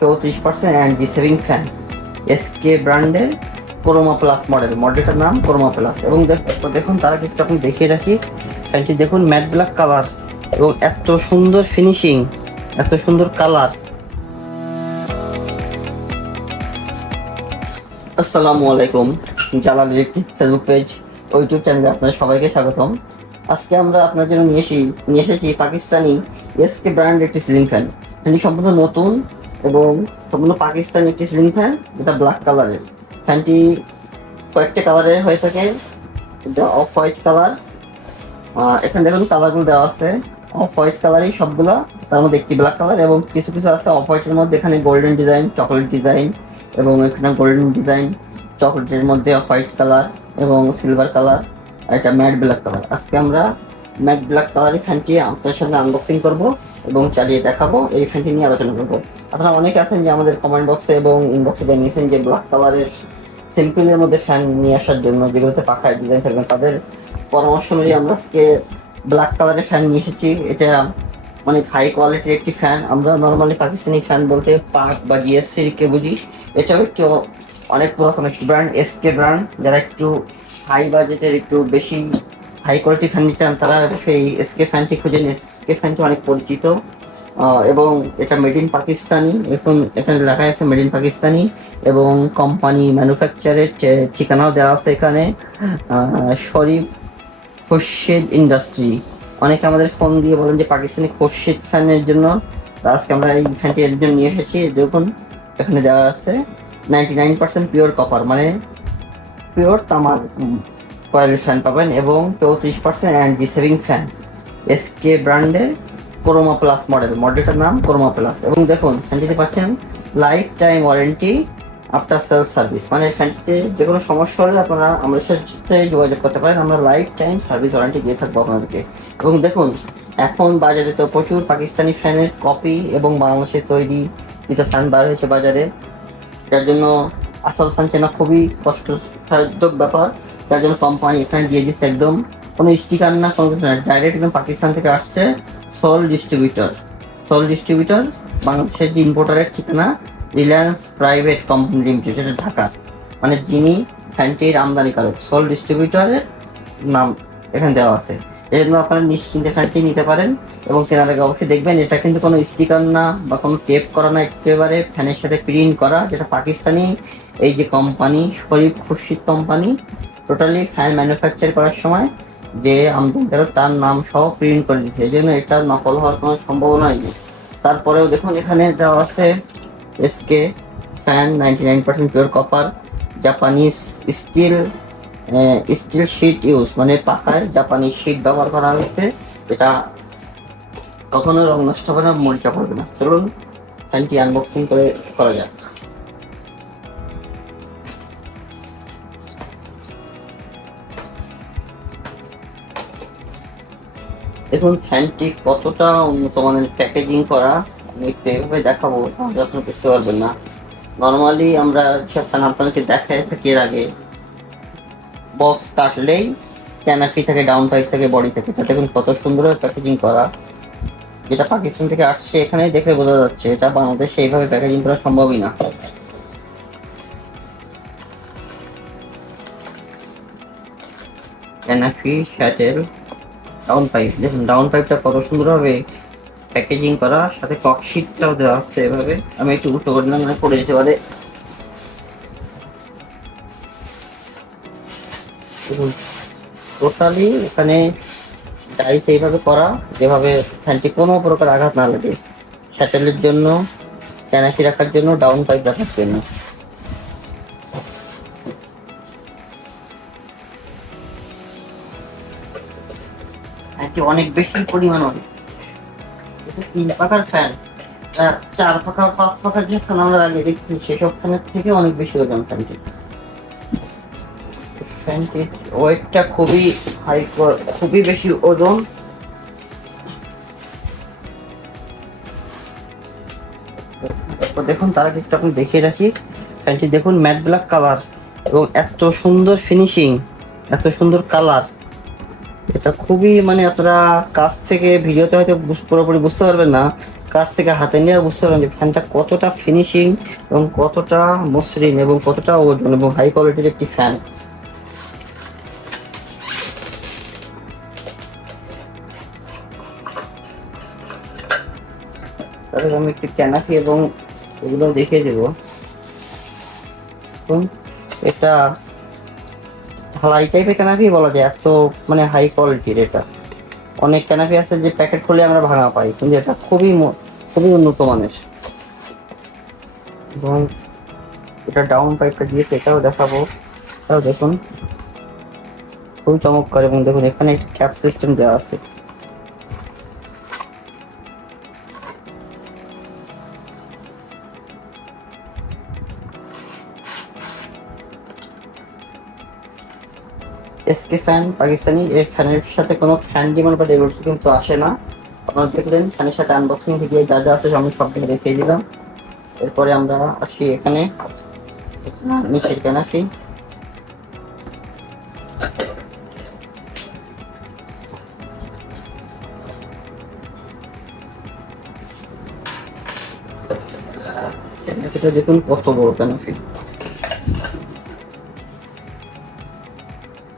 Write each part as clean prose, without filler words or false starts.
34% energy saving fan SK ব্র্যান্ডের Croma plus মডেলটার নাম Croma plus. এবং দেখুন তারা কিন্তু আপনি দেখিয়ে রাখি ফ্যানটি দেখুন ম্যাট ব্ল্যাক কালার এবং এত সুন্দর ফিনিশিং, এত সুন্দর কালার। আসসালামু আলাইকুম, জালাল ইলেকট্রিক ফেসবুক পেজ ও ইউটিউব চ্যানেলে আপনাদের সবাইকে স্বাগতম। আজকে আমরা আপনার জন্য নিয়ে এসেছি পাকিস্তানি এসকে ব্র্যান্ড একটি সিলিং ফ্যান। ফ্যানটি সম্পূর্ণ নতুন এবং সম্পূর্ণ পাকিস্তানি একটি সিলিং ফ্যান, যেটা ব্ল্যাক কালারের। ফ্যানটি কয়েকটা কালারের হয়ে থাকে, এটা অফ হোয়াইট কালার। এখানে দেখুন কালারগুলো দেওয়া আছে, অফ হোয়াইট কালারই সবগুলো, তার মধ্যে একটি ব্ল্যাক কালার এবং কিছু কিছু আছে অফ হোয়াইটের মধ্যে এখানে গোল্ডেন ডিজাইন, চকলেট ডিজাইন এবং এখানে গোল্ডেন ডিজাইন, চকলেটের মধ্যে হোয়াইট কালার এবং সিলভার কালার, আর এটা ম্যাট ব্ল্যাক কালার। আজকে আমরা ম্যাট ব্ল্যাক কালারের ফ্যানটি আপনার সামনে আনবক্সিং করব এবং চালিয়ে দেখাবো, এই ফ্যানটি নিয়ে আলোচনা করবো। আপনারা অনেকে আছেন যে আমাদের কমেন্ট বক্সে এবং ইনবক্সে জানিয়েছেন যে ব্ল্যাক কালারের সিম্পলের মধ্যে ফ্যান নিয়ে আসার জন্য, যেগুলোতে পাখায় ডিজাইন থাকবেন। তাদের পরামর্শ অনুযায়ী আমরা আজকে ব্ল্যাক কালারের ফ্যান নিয়ে এসেছি। এটা অনেক হাই কোয়ালিটির একটি ফ্যান। আমরা নর্মালি পাকিস্তানি ফ্যান বলতে পাক বা জিএসসির কে বুঝি, এটাও একটু অনেক পুরাতন একটি ব্র্যান্ড, এসকে ব্র্যান্ড। যারা একটু হাই বাজেটের, একটু বেশি হাই কোয়ালিটি ফ্যান নিতে চান, তারা সেই এসকে ফ্যানটি খুঁজেন। এসকে ফ্যানটি অনেক পরিচিত এবং এটা মেড ইন পাকিস্তানি। এখন এখানে লেখা আছে মেড ইন পাকিস্তানি এবং কোম্পানি ম্যানুফ্যাকচারের ঠিকানাও দেওয়া আছে এখানে, শরীফ খোরশেদ ইন্ডাস্ট্রি। অনেকে আমাদের ফোন দিয়ে বলেন যে পাকিস্তানি খোরশেদ ফ্যানের জন্য, আজকে আমরা এই ফ্যানটি এর জন্য নিয়ে এসেছি। দেখুন এখানে দেওয়া আছে 99% পিওর কপার, মানে পিওর তামার কয়েলের ফ্যান পাবেন এবং 34% এনার্জি সেভিং ফ্যান এসকে ব্র্যান্ডের ক্রোমা প্লাস মডেলটার নাম ক্রোমা প্লাস। এবং দেখুন ফ্যানটিতে পাচ্ছেন life time warranty after sale service, মানে ফ্যানটিতে যে কোনো সমস্যা হলে আপনারা আমাদের সাথে যোগাযোগ করতে পারেন, আমরা লাইফ টাইম সার্ভিস ওয়ারেন্টি দিয়ে থাকবো আপনাদেরকে। এবং দেখুন এখন বাজারে তো প্রচুর পাকিস্তানি ফ্যানের কপি এবং বাংলাদেশে তৈরি কিছু ফ্যান বার হয়েছে বাজারে, যার জন্য আসল ফ্যান চেনা খুবই কষ্টসাধ্য ব্যাপার। যার জন্য কোম্পানি এখানে দিয়ে দিচ্ছে একদম কোনো স্টিকার না, কোনো কিছু না, ডাইরেক্ট একদম পাকিস্তান থেকে আসছে। সোল ডিস্ট্রিবিউটর বাংলাদেশের যে ইম্পোর্টারের ঠিকানা রিলায়েন্স প্রাইভেট কোম্পানি লিমিটেড, সেটা ঢাকা, মানে যিনি ফ্যানটির আমদানিকারক সোল ডিস্ট্রিবিউটরের নাম এখানে দেওয়া আছে। এই জন্য আপনারা নিশ্চিন্তে ফ্যানটি নিতে পারেন। এবং কেনার আগে অবশ্যই দেখবেন এটা কিন্তু কোনো স্টিকার না বা কোনো টেপ করা না, একেবারে ফ্যানের সাথে প্রিন্ট করা, যেটা পাকিস্তানি এই যে company Sharif Khurshid company totally fan manufacture করার সময় যে আমদানিকারক তার নাম সহ প্রিন্ট করে দিচ্ছে, এই জন্য এটা নকল হওয়ার কোনো সম্ভাবনাই নেই। তারপরেও দেখুন এখানে দেওয়া আছে SK fan 99% pure copper, Japanese steel sheet use, মানে পাখায় জাপানি শিট ব্যবহার করা হচ্ছে, এটা কখনো রং নষ্ট হবে না, মরিচা পড়বে না। চলুন ফ্যানটি আনবক্সিং করা যাক। দেখুন ফ্যানটি কতটা উন্নত মানের প্যাকেজিং করা, আমি একটু এভাবে দেখাবো, তাহলে আপনি বুঝতে পারবেন না। নর্মালি আমরা সব ফ্যান আপনাদেরকে দেখাই থাকি এর আগে, বক্স কাটলেই ক্যানাপি থেকে, ডাউন পাইপ থেকে, বডি থেকে, এটা দেখুন কত সুন্দরভাবে প্যাকেজিং করা। যেটা পাকিস্তান থেকে আসছে এখানে দেখে বোঝা যাচ্ছে, এটা বাংলাদেশে এইভাবে প্যাকেজিং করা সম্ভবই না। ক্যানাপি শ্যাটেল ডাউন পাইপ, দেখুন ডাউন পাইপটা কত সুন্দরভাবে প্যাকেজিং করা, সাথে ককশিটটাও দেওয়া আছে এভাবে। আমি একটু উল্টো করে দিলাম, মানে পড়ে যেতে পারে। টোটালি এখানে ডাইস এইভাবে করা যেভাবে ফ্যানটি কোনো প্রকার আঘাত না লাগে, স্যাটেলের জন্য, ক্যানাপি রাখার জন্য, ডাউন পাইপ রাখার জন্য। ফ্যানটি অনেক বেশি পরিমাণ, অনেক 3 পাখার ফ্যান, 4 পাখা 5 পাখার যে ফ্যান আমরা আগে দেখছি সেসব ফ্যানের থেকে অনেক বেশি ওজন ফ্যানটি। ফ্যানটির ওয়েটটা খুবই বেশি ওজন। দেখুন তারা কিন্তু আপনি দেখিয়ে রাখি ফ্যানটি দেখুন ম্যাট ব্ল্যাক কালার এবং এত সুন্দর ফিনিশিং, এত সুন্দর কালার, এটা খুবই, মানে আপনারা কাছ থেকে ভিডিওতে হয়তো পুরোপুরি বুঝতে পারবেন না, কাছ থেকে হাতে নিয়ে বুঝতে পারবেন যে ফ্যানটা কতটা ফিনিশিং এবং কতটা মসৃণ এবং কতটা ওজন এবং হাই কোয়ালিটির একটি ফ্যান। তাহলে আমি একটু ক্যানাপি এবং এগুলো দেখিয়ে দেবো। এটা ঢালাই টাইপের ক্যানাপি বলা যায়, এত মানে হাই কোয়ালিটির। এটা অনেক ক্যানাপি আছে যে প্যাকেট খুলে আমরা ভাঙা পাই, কিন্তু এটা খুবই খুবই উন্নত মানের। এবং এটা ডাউন পাইপটা দিয়েছে, এটাও দেখাবো। এটাও দেখুন খুবই চমৎকার। এবং দেখুন এখানে একটা ক্যাপ সিস্টেম দেওয়া আছে। SK fan Pakistani. এই ফ্যানের সাথে কোনো ফ্যান ডিমান্ড বা ডেলিভারি কিন্তু আসে না। আপনারা দেখলেন ফ্যানের সাথে আনবক্সিং ভিডিও যা যা আছে আমি সব থেকে দেখিয়ে দিলাম। এরপরে আমরা আসি এখানে নিচের ক্যানাপি। এটা দেখুন কত বড় ক্যানাপি।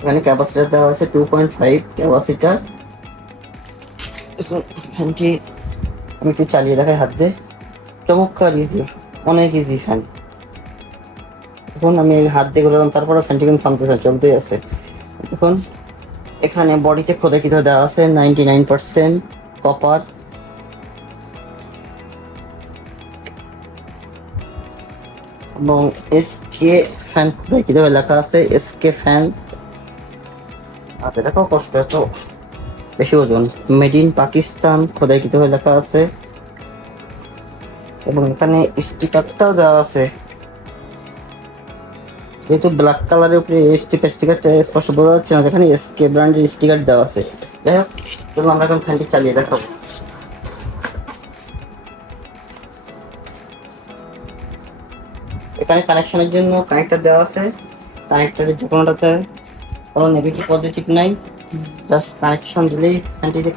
এখানে ক্যাপাসিটার দেওয়া আছে 2.5 ক্যাপাসিটার। ফ্যানটি আমি একটু চালিয়ে দেখাই হাত দিয়ে। চমৎকার ইজি, অনেক ইজি ফ্যান। এখন আমি হাত দিয়ে করলাম, তারপরে ফ্যানটি কিন্তু থামতেছে, চলতেই আছে। দেখুন এখানে বডিতে খোদাইকৃত দেওয়া আছে 99% কপার। এবং এসকে ফ্যান খোদাইকৃত লেখা আছে এসকে ফ্যান। হাতে রাখাও কষ্ট, এত বেশি ওজন। মেড ইন পাকিস্তান খোদাইকৃত লেখা আছে। এবং এখানে স্টিকারটাও দেওয়া আছে, যেহেতু ব্ল্যাক কালারের উপরে স্টিকারটা স্পষ্ট বোঝা যাচ্ছে না, এখানে এসকে ব্র্যান্ডের স্টিকার দেওয়া আছে। যাই হোক, চলুন আমরা এখন ফ্যানটি চালিয়ে দেখাবো। এখানে কানেকশনের জন্য কানেক্টর দেওয়া আছে। কানেক্টরের যে কোনোটাতে কোনো নেগেটিভ পজিটিভ নাই, জাস্ট কানেকশন দিলেই ফ্যানটিতে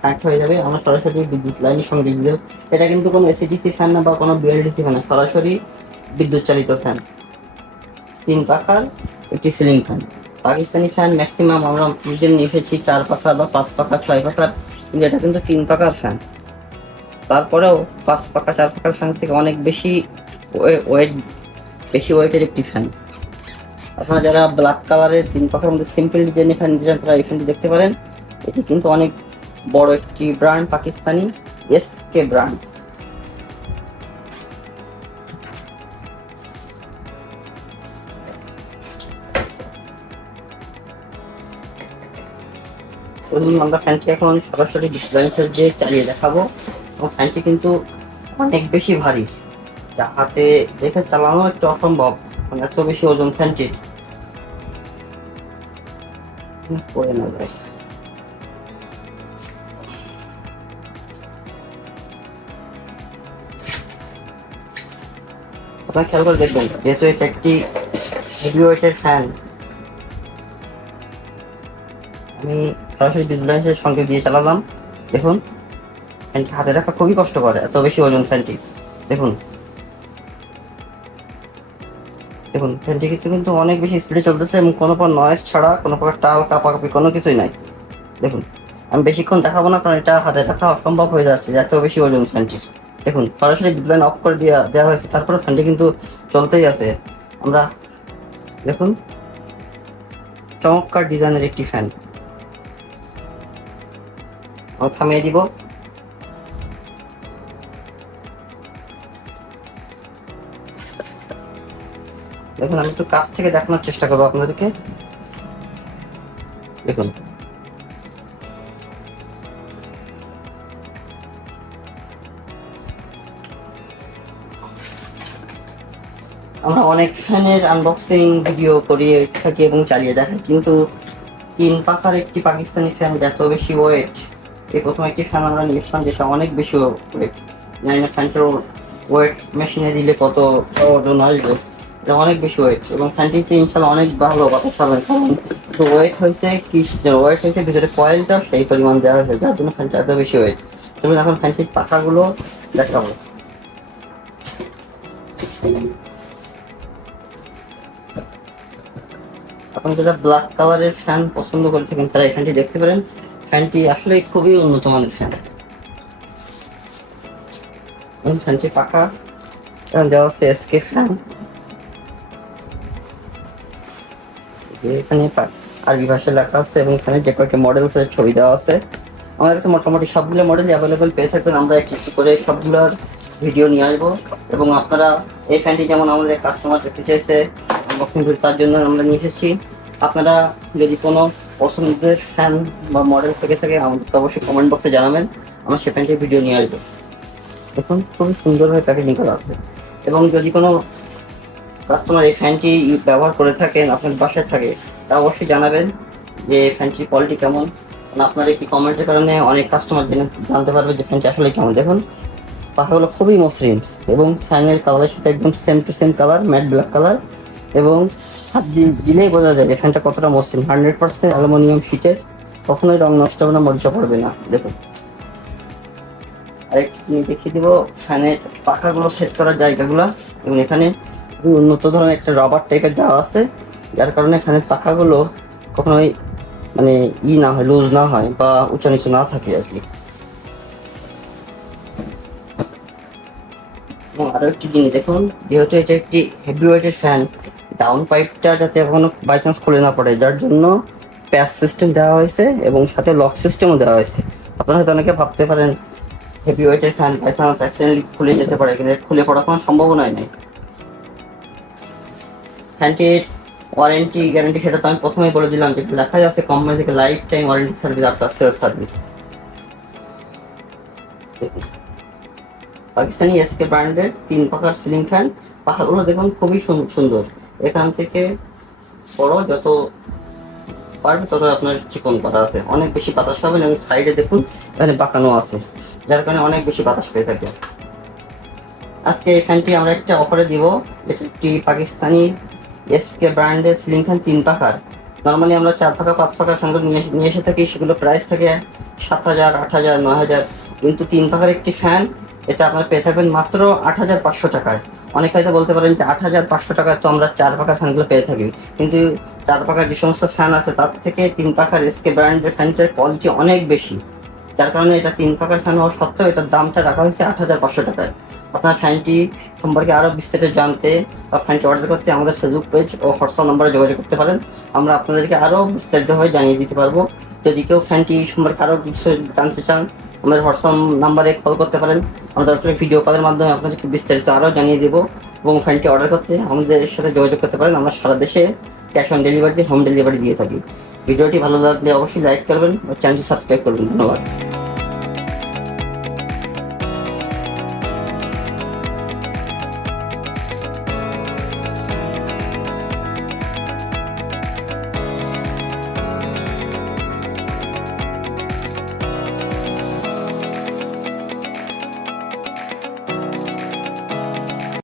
কানেক্ট হয়ে যাবে। আমরা সরাসরি বিদ্যুৎ লাইনের সঙ্গে দিয়ে দেবো। এটা কিন্তু কোনো এসিডিসি ফ্যান না বা কোনো বিএলডিসি ফ্যান না, সরাসরি বিদ্যুৎ চালিত ফ্যান। 3 পাখার একটি ceiling fan. Pakistani fan maximum আমরা নিজের নিয়ে এসেছি 4 পাখা বা 5 পাখা 6 পাখার, কিন্তু এটা কিন্তু 3 পাখার ফ্যান। তারপরেও 5 পাখা 4 পাখার ফ্যান থেকে অনেক বেশি ওয়েটের একটি ফ্যান। আপনারা যারা ব্ল্যাক কালারের 3 পাখার মধ্যে সিম্পল ডিজাইনের ফ্যান নিতে চান, তারা এই ফ্যানটি দেখতে পারেন। এটি কিন্তু অনেক বড় একটি ব্র্যান্ড, পাকিস্তানি এসকে ব্র্যান্ড। আমরা ফ্যানটি এখন সরাসরি ডিসপ্লেন্সার দিয়ে চালিয়ে দেখাবো। এবং ফ্যানটি কিন্তু অনেক বেশি ভারী, যা হাতে দেখে চালানো একটু অসম্ভব, মানে এত বেশি ওজন ফ্যানটির। পড়ে না যায়। আপনারা খেয়াল করে দেখবেন, যেহেতু এটা একটি হেভি ওয়েটের ফ্যান, আমি সরাসরি ডিসপ্লেন্সারের সঙ্গে দিয়ে চালালাম। দেখুন ফ্যানটি হাতে রাখা খুবই কষ্ট করে, এত বেশি ওজন ফ্যানটি। দেখুন দেখুন ফ্যানটি কিন্তু অনেক বেশি স্পিডে চলতেছে এবং কোনো প্রকার নয়েজ ছাড়া, কোনো প্রকার টাল কাপাকাপি কোনো কিছুই নাই। দেখুন আমি বেশিক্ষণ দেখাবো না, কারণ এটা হাতে রাখা অসম্ভব হয়ে যাচ্ছে, এত বেশি ওজন ফ্যানটির। দেখুন সরাসরি বিদ্যুৎ অফ করে দেওয়া হয়েছে, তারপরে ফ্যানটি কিন্তু চলতেই আছে। আমরা দেখুন চমৎকার ডিজাইনের একটি ফ্যান। আমরা থামিয়ে দিব। দেখুন আমি একটু কাছ থেকে দেখানোর চেষ্টা করবো আপনাদেরকে। দেখুন আমরা অনেক ফ্যানের আনবক্সিং ভিডিও করিয়ে থাকি এবং চালিয়ে দেখাই, কিন্তু 3 পাখার একটি পাকিস্তানি ফ্যান এত বেশি ওয়েট, এই প্রথম একটি ফ্যান আমরা নিয়েছিলাম যেটা অনেক বেশি ওয়েট। জানি না ফ্যানটার ওয়েট মেশিনে দিলে কত ওজন আসবে, এটা অনেক বেশি ওয়েট। এবং ফ্যানটিতে ইনশাল্লাহ অনেক ভালো বাতাস পাবেন, কারণ ওয়েট হয়েছে ভিতরে কয়েলটা সেই পরিমাণ দেওয়া হয়েছে, যার জন্য ফ্যানটা এত বেশি ওয়েট। চলুন এখন ফ্যানটির পাখাগুলো দেখাবো। আপনি যারা ব্ল্যাক কালারের ফ্যান পছন্দ করে থাকেন তারা এই ফ্যানটি দেখতে পারেন। ফ্যানটি আসলে খুবই উন্নত মানের ফ্যান। ফ্যানটির পাখা দেওয়া আছে এসকে ফ্যান। এখানে আরবি ভাষায় লেখা আছে এবং এখানে যে কয়েকটি মডেলস এর ছবি দেওয়া আছে। আমাদের কাছে মোটামুটি সবগুলো মডেল অ্যাভেলেবেল পেয়ে থাকবেন। আমরা একটু করে সবগুলোর ভিডিও নিয়ে আসবো এবং আপনারা এই ফ্যানটি যেমন আমাদের কাস্টমার দেখতে চাইছে আনবক্সিং করে, তার জন্য আমরা নিয়ে এসেছি। আপনারা যদি কোনো পছন্দের ফ্যান বা মডেল থেকে থাকে আমাদেরকে অবশ্যই কমেন্ট বক্সে জানাবেন, আমরা সে ফ্যানটির ভিডিও নিয়ে আসবো। দেখুন খুবই সুন্দরভাবে প্যাকেজিং করা আছে। এবং যদি কোনো কাস্টমার এই ফ্যানটি ব্যবহার করে থাকেন, আপনার বাসায় থাকে, তা অবশ্যই জানাবেন যে ফ্যানটির কোয়ালিটি কেমন। আপনার একটি কমেন্টের কারণে অনেক কাস্টমার জানতে পারবে যে ফ্যানটি আসলে কেমন। দেখুন পাখাগুলো খুবই মসৃণ এবং ফ্যানের কালারের সাথে একদম same to same colour, matte black colour. এবং হাত দিলেই বোঝা যায় যে ফ্যানটা কতটা মসৃণ। 100% অ্যালুমিনিয়াম শীটের, কখনোই রং নষ্ট হবে না, মরিচা পড়বে না। দেখুন আরেকটি জিনিস দেখিয়ে দিব, ফ্যানের পাখাগুলো সেট করার জায়গাগুলো। এবং এখানে উন্নত ধরনের একটা রাবার টাইপের দেওয়া আছে, যার কারণে ফ্যানের পাখাগুলো কখনোই মানে না হয়, লুজ না হয় বা উঁচু নিচু না থাকে আর কি। এবং আরো একটি জিনিস দেখুন, যেহেতু এটা একটি হেভি ওয়েটের ফ্যান, ডাউন পাইপটা যাতে কখনো বাই চান্স খুলে না পড়ে, যার জন্য প্যাচ সিস্টেম দেওয়া হয়েছে এবং সাথে লক সিস্টেমও দেওয়া হয়েছে। আপনারা হয়তো অনেকে ভাবতে পারেন হেভি ওয়েটের ফ্যান বাই চান্স অ্যাক্সিডেন্টলি খুলে যেতে পারে, কিন্তু খুলে পড়ার কোনো সম্ভাবনাই নেই। ফ্যানটির ওয়ারেন্টি গ্যারান্টি সেটা তো আমি প্রথমেই বলে দিলাম, যে লেখাই আছে কোম্পানি থেকে lifetime warranty service after sales service. Pakistani S ব্র্যান্ডের 3 পাখার সিলিং ফ্যান। পাখাগুলো দেখুন খুবই সুন্দর। এখান থেকে বড় যত পারবে তত আপনার চিকন করা আছে, অনেক বেশি বাতাস পাবেন। এবং সাইডে দেখুন এখানে বাঁকানো আছে, যার কারণে অনেক বেশি বাতাস পেয়ে থাকে। আজকে এই ফ্যানটি আমরা একটা অফারে দিব। এটি পাকিস্তানি এসকে ব্র্যান্ডের সিলিং ফ্যান 3 পাখার। নর্মালি আমরা 4 পাখা 5 পাখার ফ্যানগুলো নিয়ে এসে থাকি, সেগুলো প্রাইস থাকে 7,000, 8,000, 9,000। কিন্তু 3 পাখার একটি ফ্যান এটা আপনার পেয়ে থাকবেন মাত্র 8,500 টাকায়। অনেক হয়তো বলতে পারেন যে 8,500 টাকায় তো আমরা 4 পাখার ফ্যানগুলো পেয়ে থাকি, কিন্তু 4 পাখার যে সমস্ত ফ্যান আছে তার থেকে 3 পাখার এসকে ব্র্যান্ডের ফ্যানটার কোয়ালিটি অনেক বেশি, যার কারণে এটা 3 পাখার ফ্যান হওয়া সত্ত্বেও এটার দামটা রাখা হয়েছে 8,500 টাকায়। আপনার ফ্যানটি সম্পর্কে আরও বিস্তারিত জানতে বা ফ্যানটি অর্ডার করতে আমাদের ফেসবুক পেজ ও হোয়াটসঅ্যাপ নম্বরে যোগাযোগ করতে পারেন। আমরা আপনাদেরকে আরও বিস্তারিতভাবে জানিয়ে দিতে পারবো। যদি কেউ ফ্যানটি সম্পর্কে আরও বিষয় জানতে চান, আমাদের হোয়াটসঅ্যাপ নাম্বারে কল করতে পারেন। আমরা দরকার ভিডিও কলের মাধ্যমে আপনাদেরকে বিস্তারিত আরও জানিয়ে দেবো। এবং ফ্যানটি অর্ডার করতে আমাদের সাথে যোগাযোগ করতে পারেন। আমরা সারা দেশে ক্যাশ অন ডেলিভারি দিয়ে হোম ডেলিভারি দিয়ে থাকি। ভিডিওটি ভালো লাগলে অবশ্যই লাইক করবেন ও চ্যানেলটি সাবস্ক্রাইব করবেন। ধন্যবাদ।